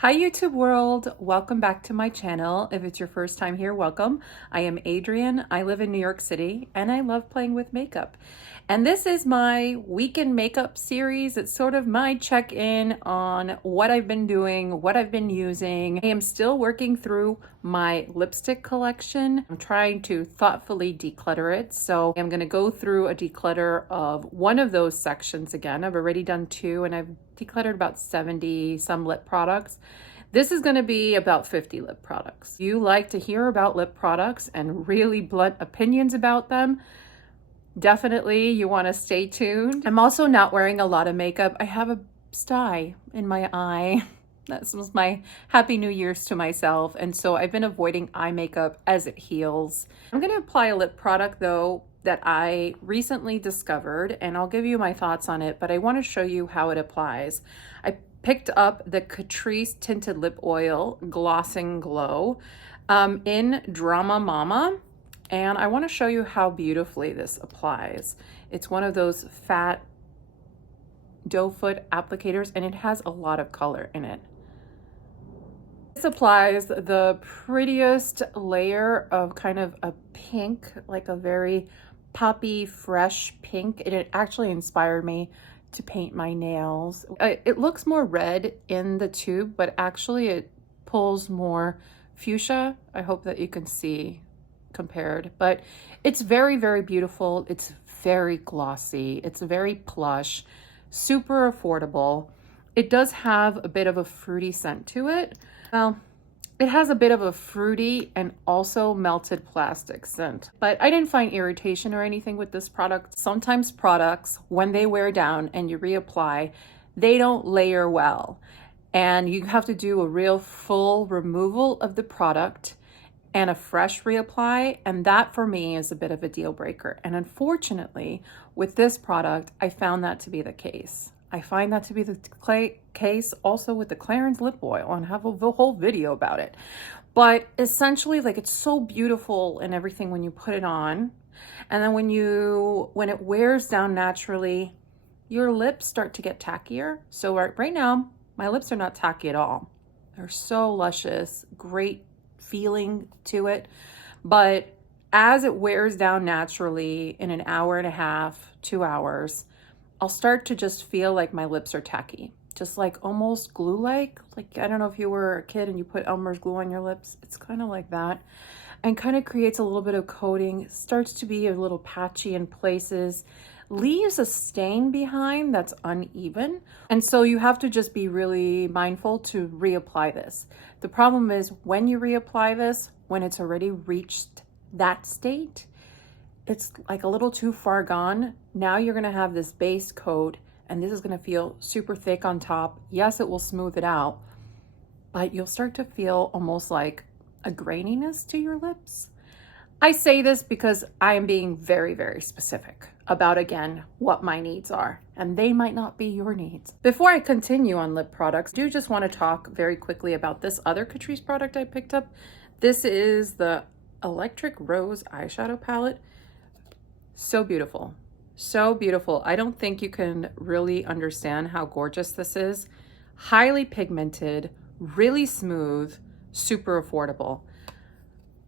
Hi YouTube world, welcome back to my channel. If it's your first time here, welcome. I am Adrienne, I live in New York City, and I love playing with makeup. And this is my weekend makeup series. It's sort of my check-in on what I've been doing, what I've been using. I am still working through my lipstick collection. I'm trying to thoughtfully declutter it. So I'm gonna go through a declutter of one of those sections again. I've already done two and I've decluttered about 70 some lip products. This is going to be about 50 lip products. If you like to hear about lip products and really blunt opinions about them, definitely you want to stay tuned. I'm also not wearing a lot of makeup. I have a sty in my eye. That was my Happy New Year's to myself. And so I've been avoiding eye makeup as it heals. I'm going to apply a lip product though that I recently discovered, and I'll give you my thoughts on it, but I want to show you how it applies. I picked up the Catrice Tinted Lip Oil Glossin Glow in Drama Mama, and I want to show you how beautifully this applies. It's one of those fat doe foot applicators, and it has a lot of color in it. This applies the prettiest layer of kind of a pink, like a very poppy, fresh pink, and it actually inspired me to paint my nails. It looks more red in the tube, but actually it pulls more fuchsia. I hope that you can see compared, but it's very, very beautiful. It's very glossy. It's very plush, super affordable. It does have a bit of a fruity scent to it. Well, it has a bit of a fruity and also melted plastic scent, but I didn't find irritation or anything with this product. Sometimes products, when they wear down and you reapply, they don't layer well, and you have to do a real full removal of the product and a fresh reapply, and that for me is a bit of a deal breaker. And unfortunately, with this product, I found that to be the case. I find that to be the case also with the Clarins lip oil, and have a whole video about it. But essentially, like, it's so beautiful and everything when you put it on, and then when it wears down naturally, your lips start to get tackier. So right now, my lips are not tacky at all. They're so luscious, great feeling to it. But as it wears down naturally in an hour and a half, 2 hours, I'll start to just feel like my lips are tacky, just like almost glue-like. Like, I don't know if you were a kid and you put Elmer's glue on your lips. It's kind of like that, and kind of creates a little bit of coating, starts to be a little patchy in places, leaves a stain behind that's uneven. And so you have to just be really mindful to reapply this. The problem is when you reapply this, when it's already reached that state, it's like a little too far gone. Now you're gonna have this base coat, and this is gonna feel super thick on top. Yes, it will smooth it out, but you'll start to feel almost like a graininess to your lips. I say this because I am being very, very specific about, again, what my needs are, and they might not be your needs. Before I continue on lip products, I do just want to talk very quickly about this other Catrice product I picked up. This is the Electric Rose eyeshadow palette. So beautiful, so beautiful. I don't think you can really understand how gorgeous this is. Highly pigmented, really smooth, super affordable.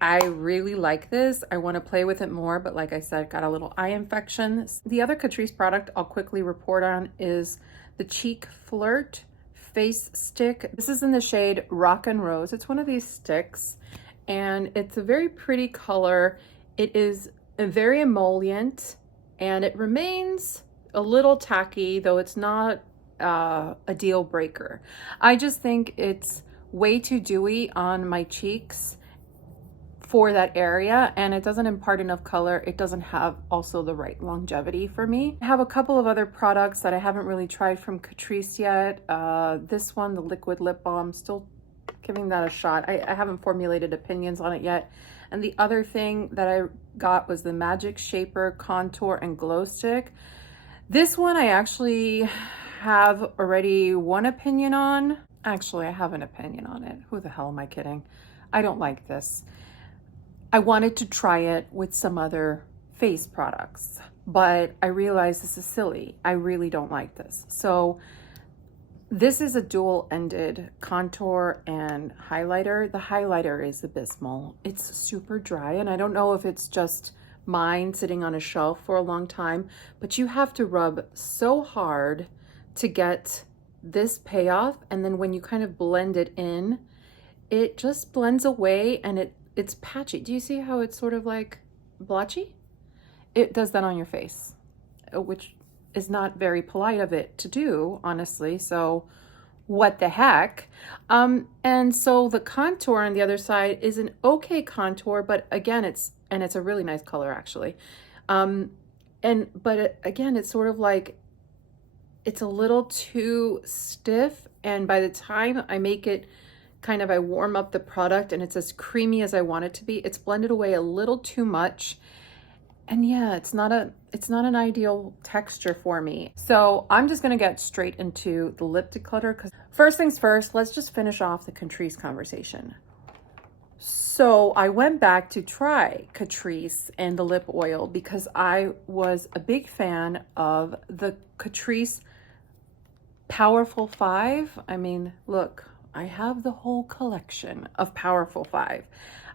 I really like this. I want to play with it more, but like I said, got a little eye infection. The other Catrice product I'll quickly report on is the Cheek Flirt Face Stick. This is in the shade Rock and Rose. It's one of these sticks, and it's a very pretty color. It is very emollient, and it remains a little tacky, though it's not a deal breaker. I just think it's way too dewy on my cheeks for that area, and it doesn't impart enough color. It doesn't have also the right longevity for me. I have a couple of other products that I haven't really tried from Catrice yet. This one, the liquid lip balm, still giving that a shot. I haven't formulated opinions on it yet. And the other thing that I got was the Magic Shaper Contour and Glow Stick. This one I actually have already one opinion on. Actually, I have an opinion on it. Who the hell am I kidding? I don't like this. I wanted to try it with some other face products, but I realized this is silly. I really don't like this. So This is a dual-ended contour and highlighter. The highlighter is abysmal. It's super dry, and I don't know if it's just mine sitting on a shelf for a long time, but you have to rub so hard to get this payoff, and then when you kind of blend it in, it just blends away and it's patchy. Do you see how it's sort of like blotchy? It does that on your face, which is not very polite of it to do, honestly. So what the heck? And so the contour on the other side is an okay contour, but again, it's a really nice color actually. Again, it's sort of like, it's a little too stiff. And by the time I make it I warm up the product and it's as creamy as I want it to be, it's blended away a little too much. And yeah, it's not an ideal texture for me. So I'm just gonna get straight into the lip declutter, because first things first, let's just finish off the Catrice conversation. So I went back to try Catrice and the lip oil because I was a big fan of the Catrice Powerful 5. I mean, look, I have the whole collection of Powerful 5.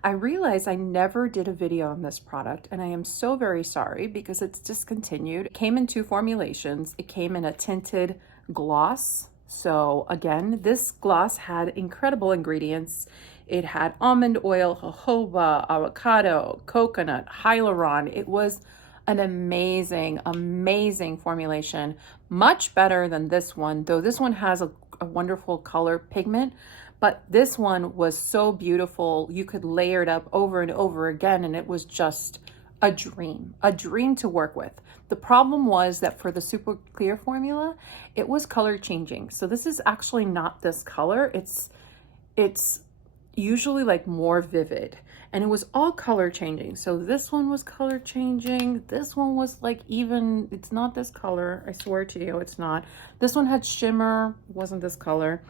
I realized I never did a video on this product, and I am so very sorry because it's discontinued. It came in 2 formulations. It came in a tinted gloss. So again, this gloss had incredible ingredients. It had almond oil, jojoba, avocado, coconut, hyaluron. It was an amazing, amazing formulation. Much better than this one, though this one has a wonderful color pigment, but this one was so beautiful. You could layer it up over and over again, and it was just a dream to work with. The problem was that for the super clear formula, it was color changing. So this is actually not this color. It's usually like more vivid, and it was all color changing. So this one was color changing. This one was like, even, it's not this color. I swear to you, it's not. This one had shimmer, wasn't this color.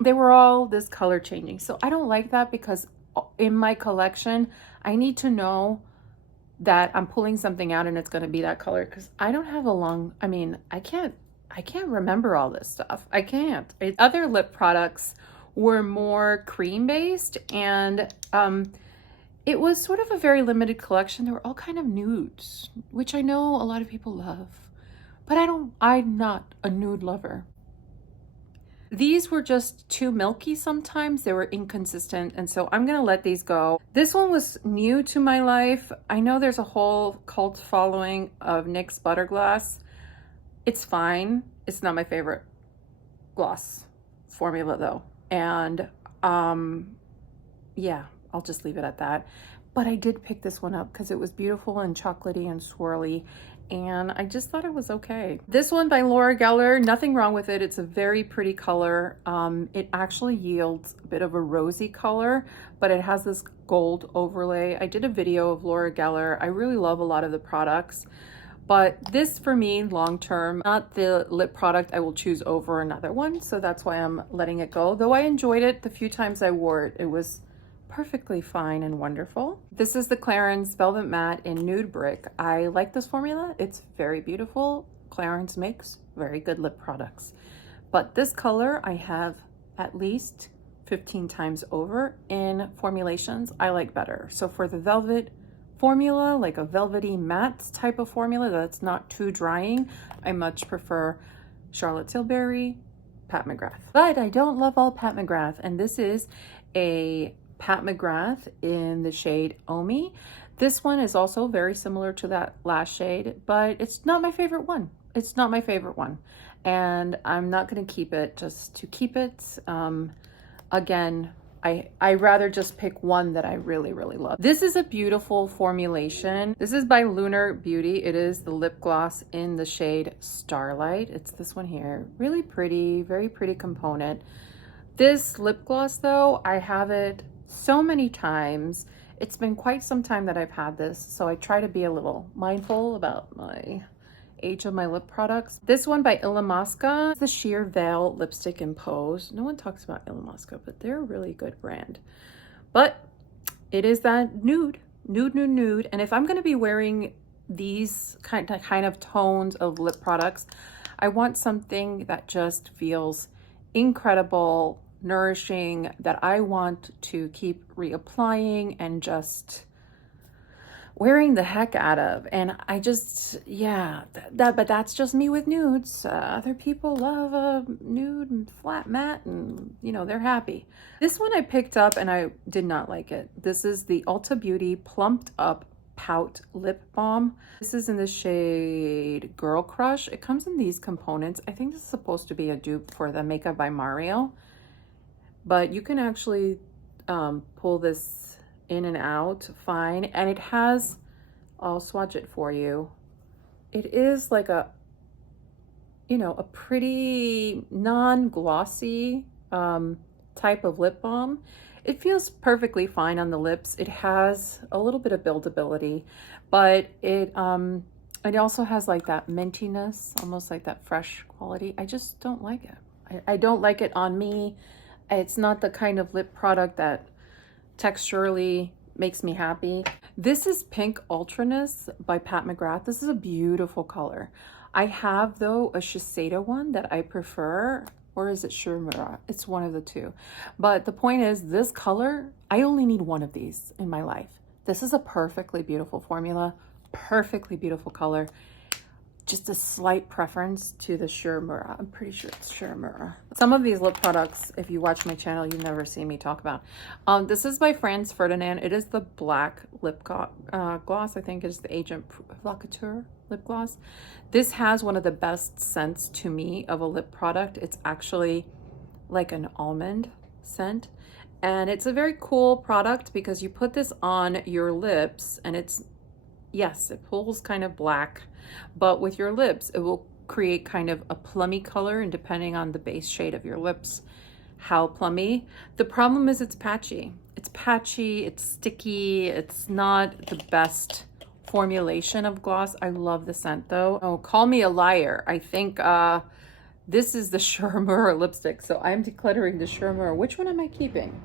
They were all this color changing. So I don't like that, because in my collection, I need to know that I'm pulling something out and it's going to be that color, because I don't have a long, I mean, I can't remember all this stuff. I can't. Other lip products were more cream based, and it was sort of a very limited collection. They were all kind of nudes, which I know a lot of people love, but I'm not a nude lover. These were just too milky sometimes. They were inconsistent, and so I'm gonna let these go. This one was new to my life. I know there's a whole cult following of NYX Butter Gloss. It's fine. It's not my favorite gloss formula though. And yeah, I'll just leave it at that. But I did pick this one up because it was beautiful and chocolatey and swirly, and I just thought it was okay. This one by Laura Geller, nothing wrong with it. It's a very pretty color. It actually yields a bit of a rosy color, but it has this gold overlay. I did a video of Laura Geller. I really love a lot of the products, but this for me, long term, not the lip product I will choose over another one. So that's why I'm letting it go. Though I enjoyed it the few times I wore it, it was perfectly fine and wonderful. This is the Clarins Velvet Matte in Nude Brick. I like this formula. It's very beautiful. Clarins makes very good lip products. But this color I have at least 15 times over in formulations I like better. So for the velvet formula, like a velvety matte type of formula that's not too drying, I much prefer Charlotte Tilbury, Pat McGrath. But I don't love all Pat McGrath, and this is a Pat McGrath in the shade Omi. This one is also very similar to that last shade, but it's not my favorite one. It's not my favorite one, and I'm not going to keep it just to keep it. Again, I rather just pick one that I really, really love. This is a beautiful formulation. This is by Lunar Beauty. It is the lip gloss in the shade Starlight. It's this one here. Really pretty, very pretty component. This lip gloss though, I have it so many times. It's been quite some time that I've had this, so I try to be a little mindful about my age of my lip products. This one by Illamasqua, the Sheer Veil Lipstick in Pose. No one talks about Illamasqua, but they're a really good brand. But it is that nude. And if I'm going to be wearing these kind of tones of lip products, I want something that just feels incredible, nourishing, that I want to keep reapplying and just wearing the heck out of. And I just, yeah, but that's just me with nudes. Other people love a nude and flat matte, and you know, they're happy. This one I picked up and I did not like it. This is the Ulta Beauty Plumped Up Pout Lip Balm. This is in the shade Girl Crush. It comes in these components. I think this is supposed to be a dupe for the Makeup by Mario, but you can actually pull this in and out fine. And it has, I'll swatch it for you. It is like a, you know, a pretty non-glossy type of lip balm. It feels perfectly fine on the lips. It has a little bit of buildability, but it also has like that mintiness, almost like that fresh quality. I just don't like it. I don't like it on me. It's not the kind of lip product that texturally makes me happy. This is Pink Ultraness by Pat McGrath. This is a beautiful color. I have, though, a Shiseido one that I prefer, or is it ShuUemura? It's one of the two. But the point is, this color, I only need one of these in my life. This is a perfectly beautiful formula, perfectly beautiful color. Just a slight preference to the ShuUemura. I'm pretty sure it's ShuUemura. Some of these lip products, if you watch my channel, you've never seen me talk about. This is by Ferdinand. It is the black lip gloss. I think it's the Agent Provocateur lip gloss. This has one of the best scents to me of a lip product. It's actually like an almond scent. And it's a very cool product because you put this on your lips and it's, yes, it pulls kind of black, but with your lips, it will create kind of a plummy color, and depending on the base shade of your lips, how plummy. The problem is it's patchy. It's patchy, it's sticky, it's not the best formulation of gloss. I love the scent though. Oh, call me a liar. I think this is the ShuUemura lipstick, so I'm decluttering the ShuUemura. Which one am I keeping?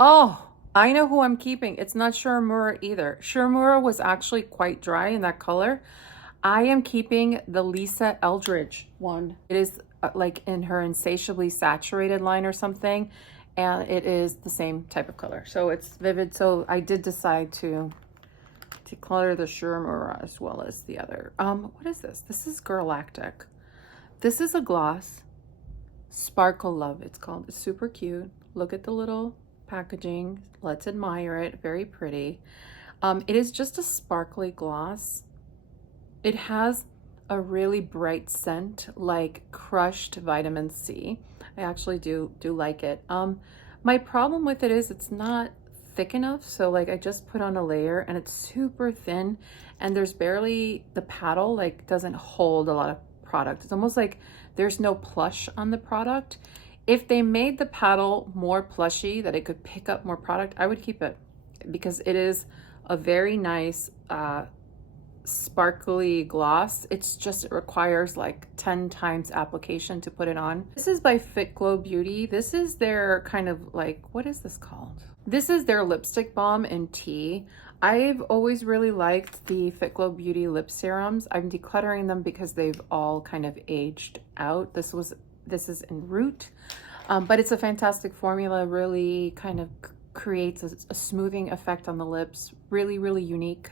Oh, I know who I'm keeping. It's not ShuUemura either. ShuUemura was actually quite dry in that color. I am keeping the Lisa Eldridge one. It is like in her Insatiably Saturated line or something, and it is the same type of color. So it's vivid. So I did decide to declutter the ShuUemura as well as the other. What is this? This is Girlactic. This is a gloss. Sparkle Love, it's called. It's super cute. Look at the little packaging. Let's admire it. Very pretty. It is just a sparkly gloss. It has a really bright scent, like crushed vitamin C. I actually do like it. My problem with it is it's not thick enough. So like I just put on a layer and it's super thin, and there's barely, the paddle like doesn't hold a lot of product. It's almost like there's no plush on the product. If they made the paddle more plushy, that it could pick up more product, I would keep it, because it is a very nice sparkly gloss. It's just, it requires like 10 times application to put it on. This is by Fit Glow Beauty. This is their kind of like, what is this called? This is their lipstick balm in tea. I've always really liked the Fit Glow Beauty lip serums. I'm decluttering them because they've all kind of aged out. This is in Root, but it's a fantastic formula. Really kind of creates a smoothing effect on the lips. Really, really unique.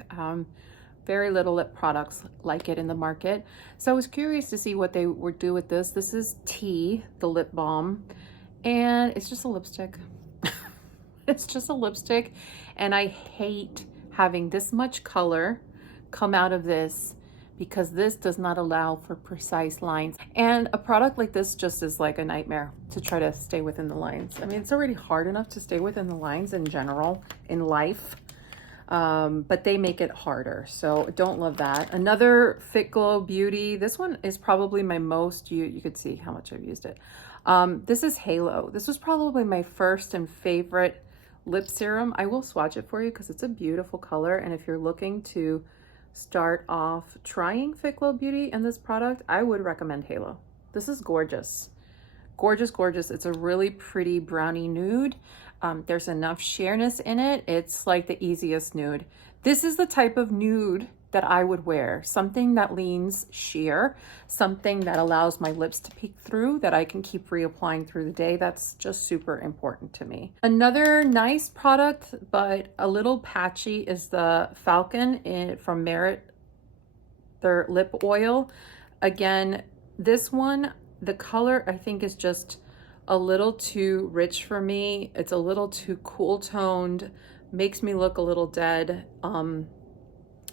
Very little lip products like it in the market. So I was curious to see what they would do with this. This is Tea, the lip balm, and it's just a lipstick. It's just a lipstick, and I hate having this much color come out of this, because this does not allow for precise lines. And a product like this just is like a nightmare to try to stay within the lines. I mean, it's already hard enough to stay within the lines in general in life. But they make it harder, so don't love that. Another Fit Glow Beauty. This one is probably my most, you could see how much I've used it. This is Halo. This was probably my first and favorite lip serum. I will swatch it for you because it's a beautiful color, and if you're looking to start off trying Fit Glow Beauty and this product, I would recommend Halo. This is gorgeous. Gorgeous, gorgeous. It's a really pretty brownie nude. There's enough sheerness in it. It's like the easiest nude. This is the type of nude that I would wear, something that leans sheer, something that allows my lips to peek through, that I can keep reapplying through the day. That's just super important to me. Another nice product, but a little patchy, is the Falcon from Merit, their lip oil. Again, this one, the color I think is just a little too rich for me. It's a little too cool toned, makes me look a little dead.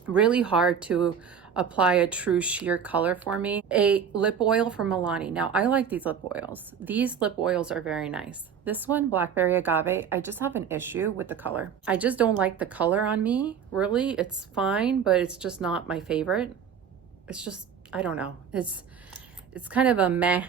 Really hard to apply a true sheer color for me. A lip oil from Milani. Now, I like these lip oils. These lip oils are very nice. This one, Blackberry Agave, I just have an issue with the color. I just don't like the color on me, really. It's fine, but it's just not my favorite. It's just, I don't know. It's kind of a meh.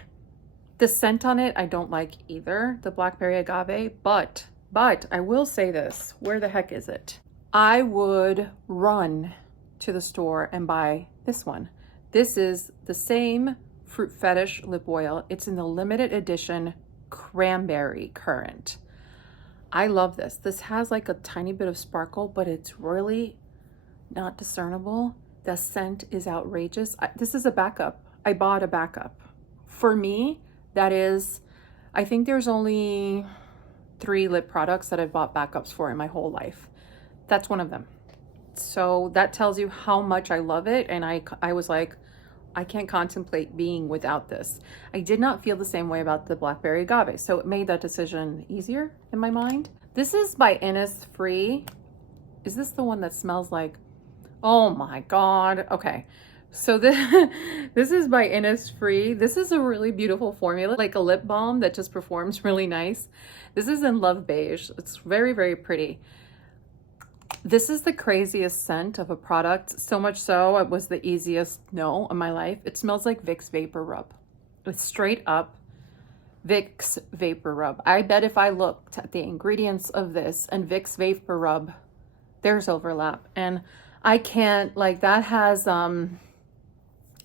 The scent on it, I don't like either, the Blackberry Agave, but I will say this, where the heck is it? I would run to the store and buy this one. This is the same Fruit Fetish lip oil. It's in the limited edition Cranberry Currant. I love this. This has like a tiny bit of sparkle, but it's really not discernible. The scent is outrageous. This is a backup. I bought a backup. For me, that is, I think there's only 3 lip products that I've bought backups for in my whole life. That's one of them. So that tells you how much I love it. And I was like, I can't contemplate being without this. I did not feel the same way about the Blackberry Agave, so it made that decision easier in my mind. This is by Innisfree. Is this the one that smells like, oh my God. Okay. So this is by Innisfree. This is a really beautiful formula, like a lip balm that just performs really nice. This is in Love Beige. It's very, very pretty. This is the craziest scent of a product, so much so it was the easiest no in my life. It smells like Vicks Vapor Rub. It's straight up Vicks Vapor Rub. I bet if I looked at the ingredients of this and Vicks Vapor Rub, there's overlap. And I can't, like, that has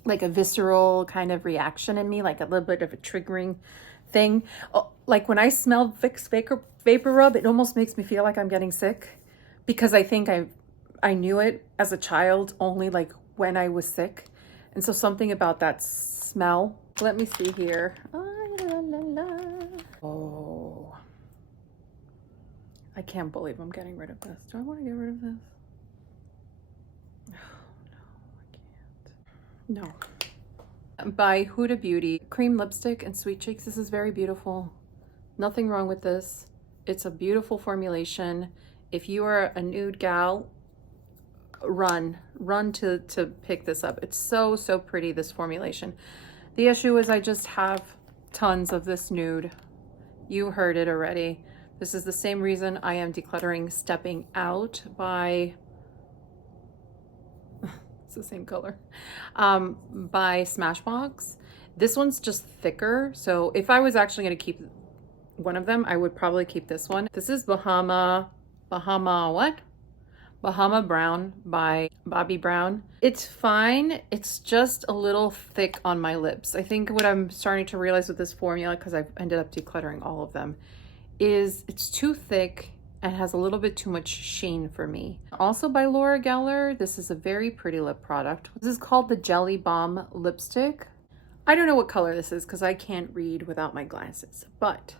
like a visceral kind of reaction in me, like a little bit of a triggering thing. Oh, like when I smell Vicks Vapor Rub, it almost makes me feel like I'm getting sick, because I think I knew it as a child only like when I was sick. And so something about that smell. Let me see here. Oh, I can't believe I'm getting rid of this. Do I want to get rid of this? No, by Huda Beauty, cream lipstick and sweet cheeks. This is very beautiful. Nothing wrong with this. It's a beautiful formulation. If you are a nude gal, run to pick this up. It's so pretty, this formulation. The issue is I just have tons of this nude. You heard it already. This is the same reason I am decluttering Stepping Out by, it's the same color, by Smashbox. This one's just thicker. So if I was actually going to keep one of them, I would probably keep this one. This is Bahama Brown by Bobbi Brown. It's fine. It's just a little thick on my lips. I think what I'm starting to realize with this formula, because I've ended up decluttering all of them, is it's too thick and has a little bit too much sheen for me. Also by Laura Geller, this is a very pretty lip product. This is called the Jelly Balm lipstick. I don't know what color this is because I can't read without my glasses, but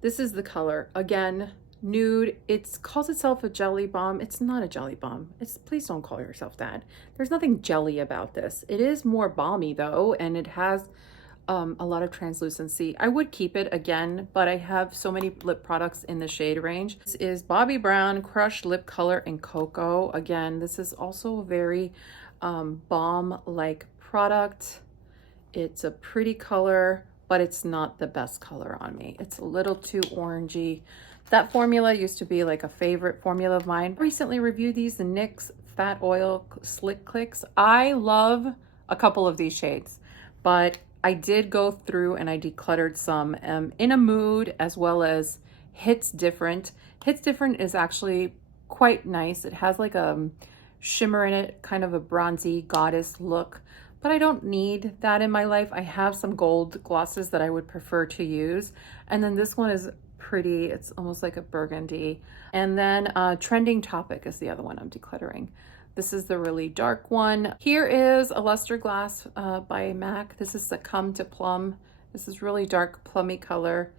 this is the color. Again, nude. It calls itself a jelly balm. It's not a jelly balm. Please don't call yourself that. There's nothing jelly about this. It is more balmy though, and it has a lot of translucency. I would keep it again, but I have so many lip products in the shade range. This is Bobbi Brown Crushed Lip Color in Cocoa. Again, this is also a very balm-like product. It's a pretty color, but it's not the best color on me. It's a little too orangey. That formula used to be like a favorite formula of mine. I recently reviewed these, the NYX Fat Oil Slick Clicks. I love a couple of these shades, but I did go through and I decluttered some in a mood, as well as Hits Different. Hits Different is actually quite nice. It has like a shimmer in it, kind of a bronzy goddess look, but I don't need that in my life. I have some gold glosses that I would prefer to use. And then this one is pretty. It's almost like a burgundy. And then Trending Topic is the other one I'm decluttering. This is the really dark one. Here is a Luster Glass by MAC. This is the Come to Plum. This is really dark plummy color.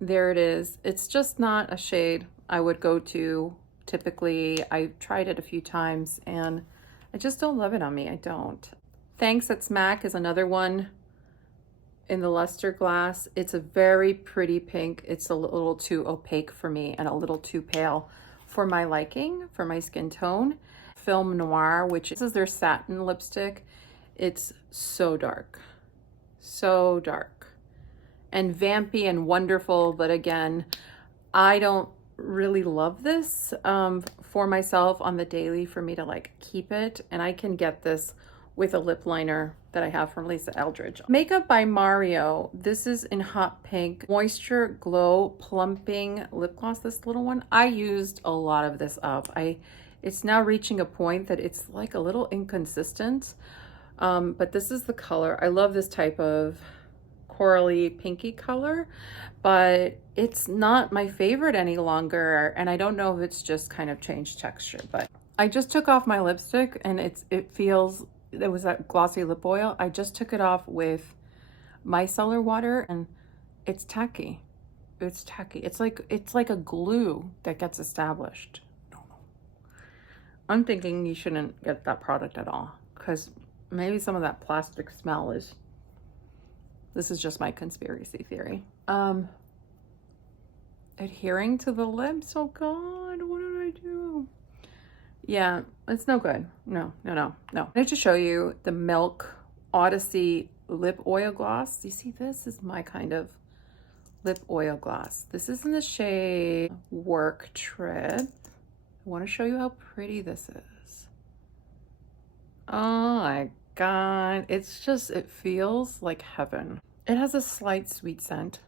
There it is. It's just not a shade I would go to typically. I've tried it a few times and I just don't love it on me. I don't. Thanks, It's MAC is another one in the Luster Glass. It's a very pretty pink. It's a little too opaque for me and a little too pale for my liking, for my skin tone. Film Noir, which is their satin lipstick. It's so dark, so dark and vampy and wonderful. But again, I don't really love this for myself on the daily for me to like keep it. And I can get this with a lip liner that I have from Lisa Eldridge. Makeup by Mario. This is in hot pink. Moisture Glow Plumping Lip Gloss, this little one. I used a lot of this up. It's now reaching a point that it's like a little inconsistent. But this is the color. I love this type of corally pinky color, but it's not my favorite any longer. And I don't know if it's just kind of changed texture, but I just took off my lipstick and it feels, there was that glossy lip oil. I just took it off with micellar water and it's tacky. It's tacky. It's like a glue that gets established. No. I'm thinking you shouldn't get that product at all because maybe some of that plastic smell is, this is just my conspiracy theory. Adhering to the lips. Oh God, what did I do? Yeah, it's no good. No. I need to show you the Milk Odyssey Lip Oil Gloss. You see, this is my kind of lip oil gloss. This is in the shade Work Trip. I want to show you how pretty this is. Oh my God. It's just, it feels like heaven. It has a slight sweet scent,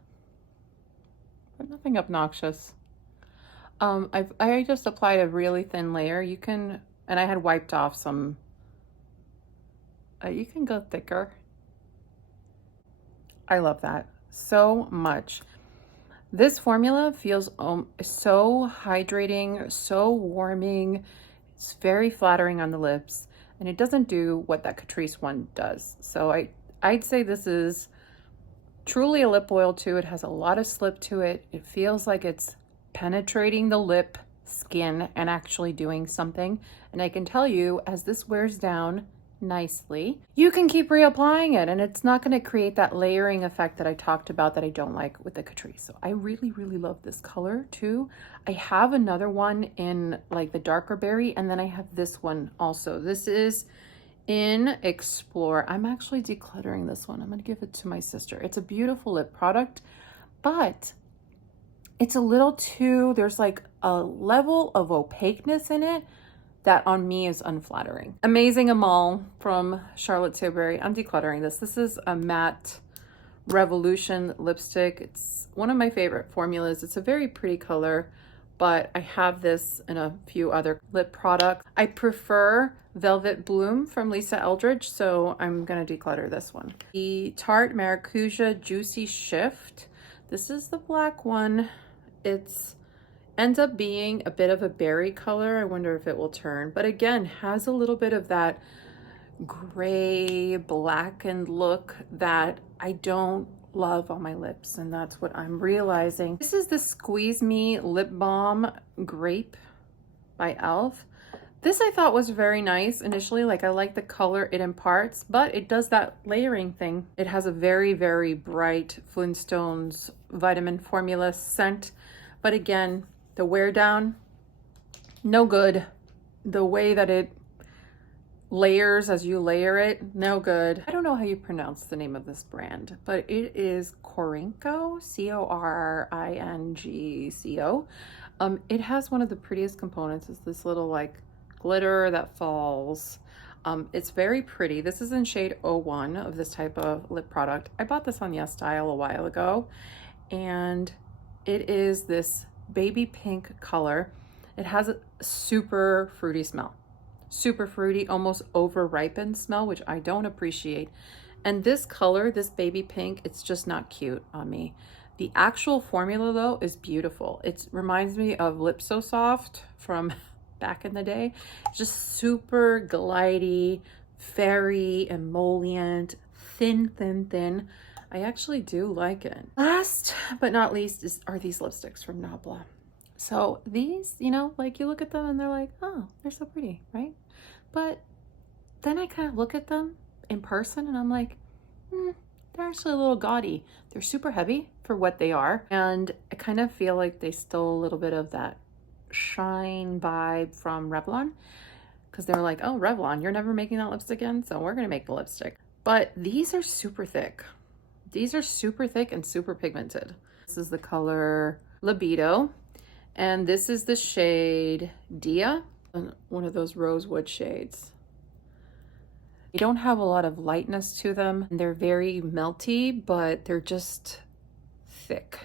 but nothing obnoxious. I just applied a really thin layer. You can, and I had wiped off some, you can go thicker. I love that so much. This formula feels so hydrating, so warming. It's very flattering on the lips, and it doesn't do what that Catrice one does. So I'd say this is truly a lip oil too. It has a lot of slip to it. It feels like it's penetrating the lip skin and actually doing something. And I can tell you, as this wears down nicely, you can keep reapplying it and it's not going to create that layering effect that I talked about that I don't like with the Catrice. So I really love this color too. I have another one in like the darker berry, and then I have this one also. This is in Explore. I'm actually decluttering this one. I'm going to give it to my sister. It's a beautiful lip product, but it's a little too, there's like a level of opaqueness in it that on me is unflattering. Amazing Amal from Charlotte Tilbury. I'm decluttering this. This is a matte Revolution lipstick. It's one of my favorite formulas. It's a very pretty color, but I have this in a few other lip products. I prefer Velvet Bloom from Lisa Eldridge, so I'm gonna declutter this one. The Tarte Maracuja Juicy Shift. This is the black one. It's ends up being a bit of a berry color. I wonder if it will turn, but again, has a little bit of that gray blackened look that I don't love on my lips, and that's what I'm realizing. This is the Squeeze Me Lip Balm Grape by e.l.f. This I thought was very nice initially. Like, I like the color it imparts, but it does that layering thing. It has a very bright Flintstones vitamin formula scent, but again, the wear down, no good. The way that it layers as you layer it, no good. I don't know how you pronounce the name of this brand, but it is Corinco, C-O-R-I-N-G-C-O. It has one of the prettiest components. It's this little like glitter that falls. It's very pretty. This is in shade 01 of this type of lip product. I bought this on YesStyle a while ago, and it is this baby pink color. It has a super fruity smell. Super fruity, almost over ripened smell, which I don't appreciate. And this color, this baby pink, it's just not cute on me. The actual formula though is beautiful. It reminds me of Lip So Soft from back in the day. Just super glidey, very emollient, thin, thin, thin. I actually do like it. Last but not least are these lipsticks from Nabla. So these, you know, like you look at them and they're like, oh, they're so pretty, right? But then I kind of look at them in person and I'm like, they're actually a little gaudy. They're super heavy for what they are. And I kind of feel like they stole a little bit of that shine vibe from Revlon, because they're like, oh, Revlon, you're never making that lipstick again, so we're gonna make the lipstick. But these are super thick. These are super thick and super pigmented. This is the color Libido, and this is the shade Dia, one of those rosewood shades. They don't have a lot of lightness to them. They're very melty, but they're just thick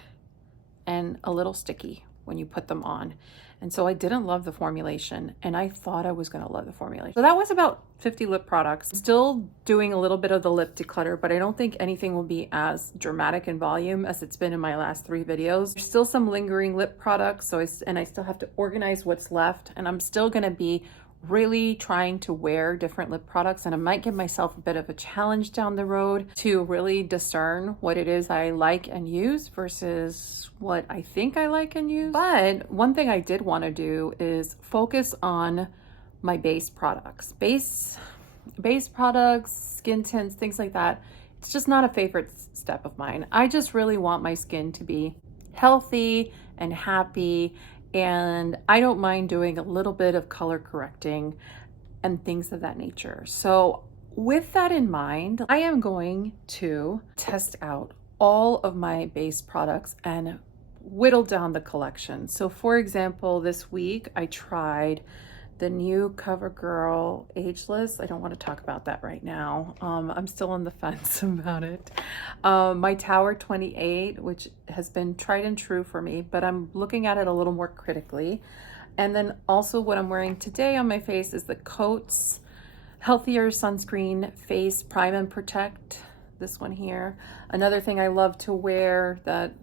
and a little sticky when you put them on. And so I didn't love the formulation, and I thought I was gonna love the formulation. So that was about 50 lip products. Still doing a little bit of the lip declutter, but I don't think anything will be as dramatic in volume as it's been in my last 3 videos. There's still some lingering lip products, so I still have to organize what's left, and I'm still gonna be really trying to wear different lip products, and I might give myself a bit of a challenge down the road to really discern what it is I like and use versus what I think I like and use. But one thing I did want to do is focus on my base products. Base products, skin tints, things like that. It's just not a favorite step of mine. I just really want my skin to be healthy and happy, and I don't mind doing a little bit of color correcting and things of that nature. So with that in mind, I am going to test out all of my base products and whittle down the collection. So for example, this week I tried the new CoverGirl Ageless. I don't want to talk about that right now. I'm still on the fence about it. My Tower 28, which has been tried and true for me, but I'm looking at it a little more critically. And then also what I'm wearing today on my face is the COTZ Healthier Sunscreen Face Prime and Protect. This one here. Another thing I love to wear that,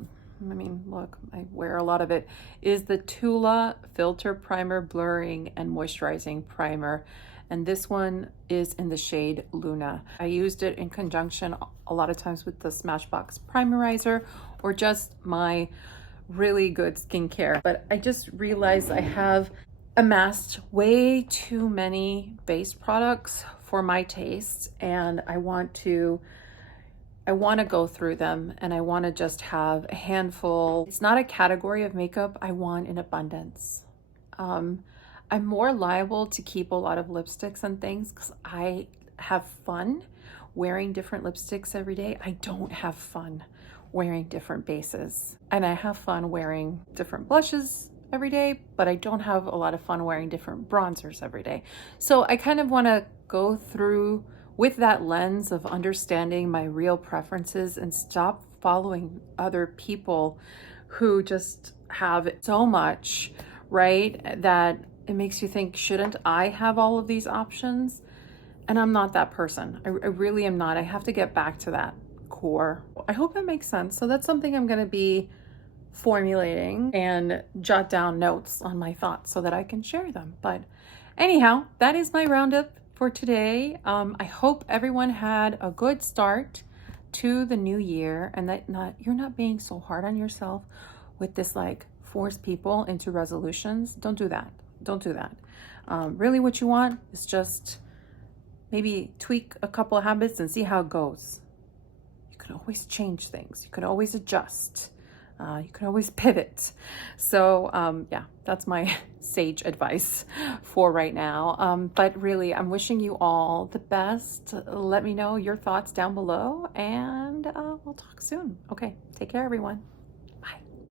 I mean, look, I wear a lot of it, is the Tula Filter Primer Blurring and Moisturizing Primer. And this one is in the shade Lunar. I used it in conjunction a lot of times with the Smashbox Primerizer or just my really good skincare. But I just realized I have amassed way too many base products for my tastes, and I want to go through them, and I want to just have a handful. It's not a category of makeup I want in abundance. I'm more liable to keep a lot of lipsticks and things because I have fun wearing different lipsticks every day. I don't have fun wearing different bases, and I have fun wearing different blushes every day, but I don't have a lot of fun wearing different bronzers every day. So I kind of want to go through with that lens of understanding my real preferences and stop following other people who just have so much, right? That it makes you think, shouldn't I have all of these options? And I'm not that person. I really am not. I have to get back to that core. I hope that makes sense. So that's something I'm going to be formulating and jot down notes on my thoughts so that I can share them. But anyhow, that is my roundup for today. I hope everyone had a good start to the new year, and that you're not being so hard on yourself with this like force people into resolutions. Don't do that. Don't do that. Really what you want is just maybe tweak a couple of habits and see how it goes. You can always change things. You can always adjust. You can always pivot. So yeah, that's my sage advice for right now. But really, I'm wishing you all the best. Let me know your thoughts down below, and we'll talk soon. Okay, take care, everyone.